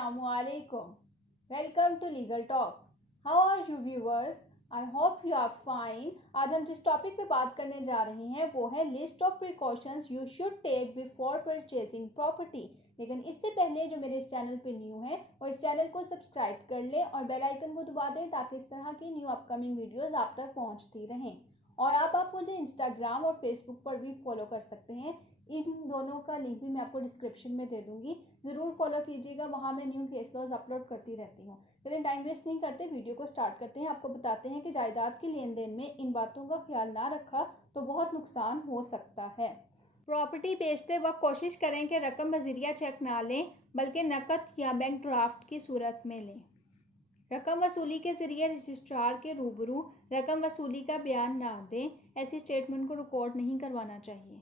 Assalamualaikum. Welcome to Legal Talks. How are you viewers? I hope you are fine. आज हम जिस topic पे बात करने जा रहे हैं वो है list of precautions you should take before purchasing property. लेकिन इससे पहले जो मेरे इस चैनल पे न्यू है वो इस चैनल को सब्सक्राइब कर लें और बेल आइकन को दबा दें ताकि इस तरह की न्यू अपकमिंग वीडियोस आप तक पहुंचती रहें। और आप मुझे इंस्टाग्राम और फेसबुक पर भी फॉलो कर सकते हैं। इन दोनों का लिंक भी मैं आपको डिस्क्रिप्शन में दे दूंगी, ज़रूर फॉलो कीजिएगा। वहाँ मैं न्यू केस लॉज अपलोड करती रहती हूँ। चलिए टाइम वेस्ट नहीं करते, वीडियो को स्टार्ट करते हैं। आपको बताते हैं कि जायदाद के लेन देन में इन बातों का ख्याल ना रखा तो बहुत नुकसान हो सकता है। प्रॉपर्टी बेचते वक्त कोशिश करें कि रकम बजरिया चेक ना लें बल्कि नकद या बैंक ड्राफ्ट की सूरत में लें। रकम वसूली के जरिए रजिस्ट्रार के रूबरू रकम वसूली का बयान ना दें, ऐसी स्टेटमेंट को रिकॉर्ड नहीं करवाना चाहिए।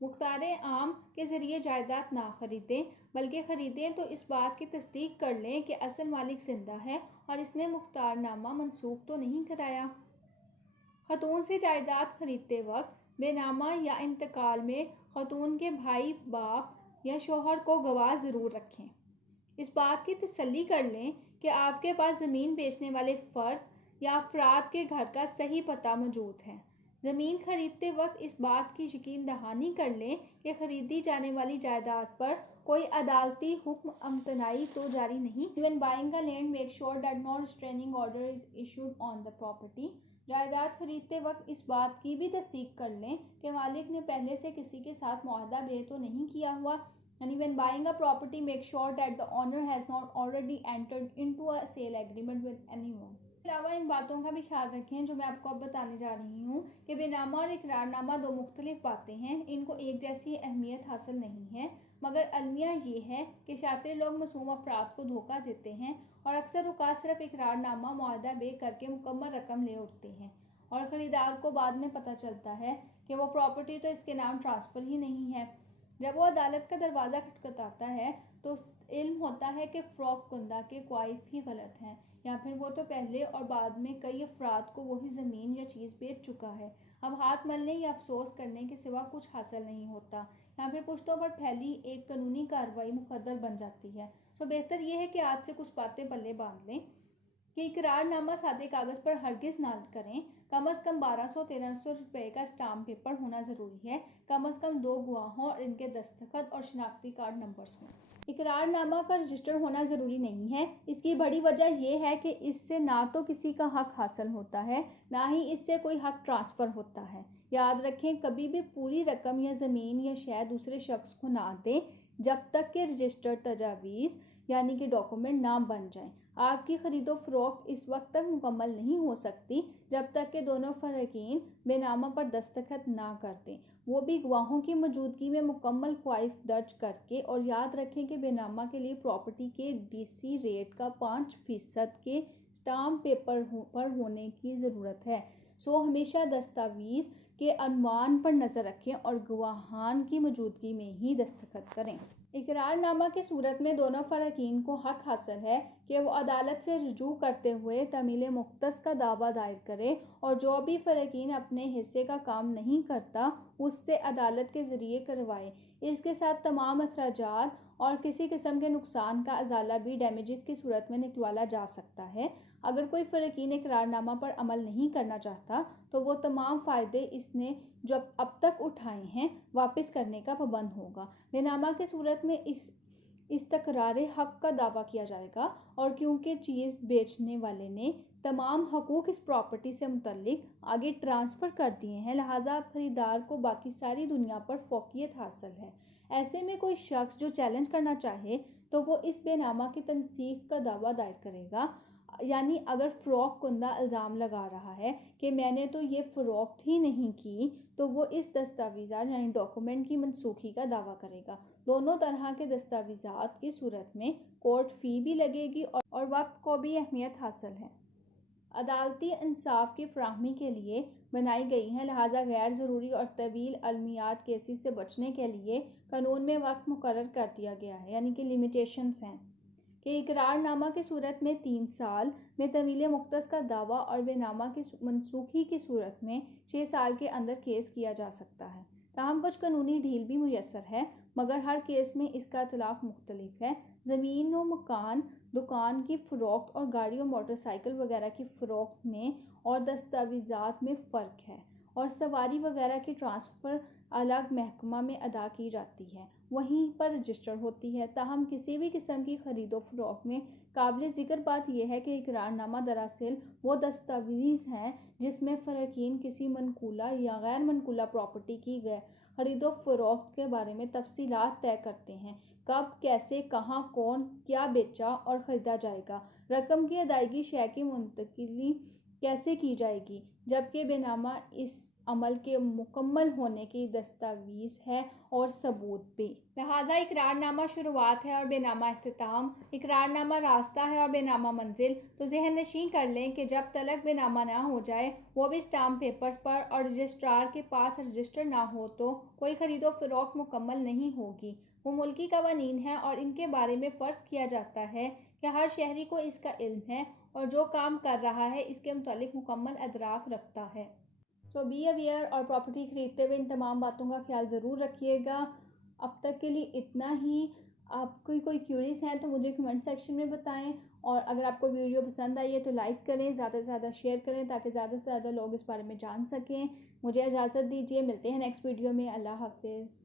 मुख्तारे आम के ज़रिए जायदाद ना खरीदें बल्कि ख़रीदें तो इस बात की तस्दीक कर लें कि असल मालिक ज़िंदा है और इसने मुख्तारनामा मनसूख तो नहीं कराया। खतून से जायदाद खरीदते वक्त बेनामा या इंतकाल में खतून के भाई, बाप या शोहर को गवाह ज़रूर रखें। इस बात की तसल्ली कर लें कि आपके पास ज़मीन बेचने वाले फ़र्द या अफराद के घर का सही पता मौजूद है। ज़मीन खरीदते वक्त इस बात की यकीन दहानी कर लें कि खरीदी जाने वाली जायदाद पर कोई अदालती हुक्म अमतनाई तो जारी नहीं। When buying a land, make sure that no restraining order is issued on the property. जायदाद खरीदते वक्त इस बात की भी तस्दीक कर लें कि मालिक ने पहले से किसी के साथ मुआहदा बे तो नहीं किया हुआ। यानी when buying a property, make sure that the owner has not already entered into a sale agreement with anyone. अलावा इन बातों का भी ख्याल रखें जो मैं आपको अब बताने जा रही हूँ कि बेनामा और इकरारनामा दो मुख्तलिफ बातें हैं। इनको एक जैसी अहमियत हासिल नहीं है, मगर अलमिया ये है कि शातिर लोग मासूम अफराद को धोखा देते हैं और अक्सर औक़ात सिर्फ इकरारनामा मुआहदा बे करके मुकम्मल रकम ले उठते हैं और ख़रीदार को बाद में पता चलता है कि वो प्रॉपर्टी तो इसके नाम ट्रांसफ़र ही नहीं है। जब वो अदालत का दरवाज़ा खटखटाता है तो इल्म होता है कि फ़रोख्त कुंदा के क्वाइफ ही गलत हैं या फिर वो तो पहले और बाद में कई अफराद को वही ज़मीन या चीज़ बेच चुका है। अब हाथ मलने या अफसोस करने के सिवा कुछ हासिल नहीं होता या फिर पुश्तों पर फैली एक कानूनी कार्रवाई मुकद्दर बन जाती है। सो बेहतर यह है कि आज से कुछ बातें पल्ले बांध लें कि इकरारनामा सादे कागज़ पर हरगिज़ ना करें। कम अज़ कम 1200-1300 रुपये का स्टाम्प पेपर होना ज़रूरी है। कम अज़ कम 2 गवाहों और इनके दस्तखत और शनाख्ती कार्ड नंबर्स हों। इकरारनामा का रजिस्टर होना ज़रूरी नहीं है। इसकी बड़ी वजह यह है कि इससे ना तो किसी का हक हासिल होता है, ना ही इससे कोई हक ट्रांसफ़र होता है। याद रखें, कभी भी पूरी रकम या ज़मीन या शय दूसरे शख्स को ना दें जब तक कि रजिस्टर्ड तजावीज़ यानी कि डॉक्यूमेंट ना बन जाएं। आपकी ख़रीदो फ़रोख्त इस वक्त तक मुकम्मल नहीं हो सकती जब तक कि दोनों फ़रीक़ीन बेनामा पर दस्तखत ना कर दें, वो भी गवाहों की मौजूदगी में मुकम्मल क्वाइफ दर्ज करके। और याद रखें कि बेनामा के लिए प्रॉपर्टी के डीसी रेट का 5% के स्टाम्प पेपर पर होने की ज़रूरत है। सो हमेशा दस्तावेज़ के अनवान पर नज़र रखें और गवाहान की मौजूदगी में ही दस्तखत करें। इकरारनामा की सूरत में दोनों फ़रीक़ीन को हक हासिल है कि वो अदालत से रुजू करते हुए तमील मुख्तस का दावा दायर करें और जो भी फ़रीक़ीन अपने हिस्से का काम नहीं करता उससे अदालत के ज़रिए करवाए। इसके साथ तमाम अखराजात और किसी किस्म के नुकसान का अजाला भी डैमेजेस की सूरत में निकलवाया जा सकता है। अगर कोई फ़रीक़ीन इकरारनामा पर अमल नहीं करना चाहता तो वो तमाम फ़ायदे इसने जो अब तक उठाए हैं वापस करने का पाबंद होगा। बेनामा की सूरत में इस तकरार हक़ का दावा किया जाएगा और क्योंकि चीज़ बेचने वाले ने तमाम हकूक़ इस प्रॉपर्टी से मुतल्लिक आगे ट्रांसफ़र कर दिए हैं, लिहाजा अब ख़रीदार को बाकी सारी दुनिया पर फ़ौक़ियत हासिल है। ऐसे में कोई शख्स जो चैलेंज करना चाहे तो वो इस बेनामा की तनसीख का दावा दायर करेगा। यानी अगर फ़रोख्त कुंदा इल्ज़ाम लगा रहा है कि मैंने तो ये फ़रोख्त ही नहीं की तो वो इस दस्तावेज़ात यानी डॉक्यूमेंट की मनसूखी का दावा करेगा। दोनों तरह के दस्तावेज़ात की सूरत में कोर्ट फ़ी भी लगेगी और वक्त को भी अहमियत हासिल है। अदालती इंसाफ की फराहमी के लिए बनाई गई हैं, लिहाजा गैर ज़रूरी और तवील अलमियात केसेस से बचने के लिए कानून में वक्त मुकर्रर कर दिया गया है, यानी कि लिमिटेशंस हैं कि इकरारनामा की सूरत में 3 साल में तवील मुख्तस का दावा और बेनामा की मनसूखी की सूरत में 6 साल के अंदर केस किया जा सकता है। ताहम कुछ कानूनी ढील भी मुयस्सर है। मगर हर केस में इसका इतलाफ मुख्तलिफ है। ज़मीन व मकान, दुकान की फ़रोख्त और गाड़ी और मोटरसाइकिल वगैरह की फ़रोख्त में और दस्तावेज़ात में फ़र्क है, और सवारी वगैरह की ट्रांसफ़र अलग महकमा में अदा की जाती है, वहीं पर रजिस्टर होती है। ताहम किसी भी किस्म की ख़रीदो फ़रोख्त में काबिल ज़िक्र बात यह है कि इकरारनामा दरअसल वो दस्तावेज़ हैं जिसमें फ़रकीन किसी मनकूला या गैर मनकूला प्रॉपर्टी की ख़रीदो फ़रोख्त के बारे में तफसीलात तय करते हैं। कब, कैसे, कहाँ, कौन, क्या बेचा और ख़रीदा जाएगा, रकम की अदायगी, शय की मुंतकिली कैसे की जाएगी, जबकि बेनामा इस अमल के मुकम्मल होने की दस्तावीज़ है और सबूत भी। लिहाजा इकरारनामा शुरुआत है और बेनामा इख्तिताम, इकरारनामा रास्ता है और बेनामा मंजिल। तो ज़हन नशीं कर लें कि जब तलक बेनामा ना हो जाए, वो भी स्टाम्प पेपर्स पर, और रजिस्ट्रार के पास रजिस्टर ना हो, तो कोई ख़रीदो फ़रोख्त मुकम्मल नहीं होगी। वो मुल्की कवानीन है और इनके बारे में फ़र्ज़ किया जाता है कि हर शहरी को इसका इल्म है और जो काम कर रहा है इसके मुतालिक मुकम्मल अदराक रखता है। सो बी अवेयर, और प्रॉपर्टी खरीदते हुए इन तमाम बातों का ख्याल ज़रूर रखिएगा। अब तक के लिए इतना ही। आपकी कोई क्यूरीज हैं तो मुझे कमेंट सेक्शन में बताएं, और अगर आपको वीडियो पसंद आई है तो लाइक करें, ज़्यादा से ज़्यादा शेयर करें ताकि ज़्यादा से ज़्यादा लोग इस बारे में जान सकें। मुझे इजाज़त दीजिए, मिलते हैं नेक्स्ट वीडियो में। अल्लाह हाफिज़।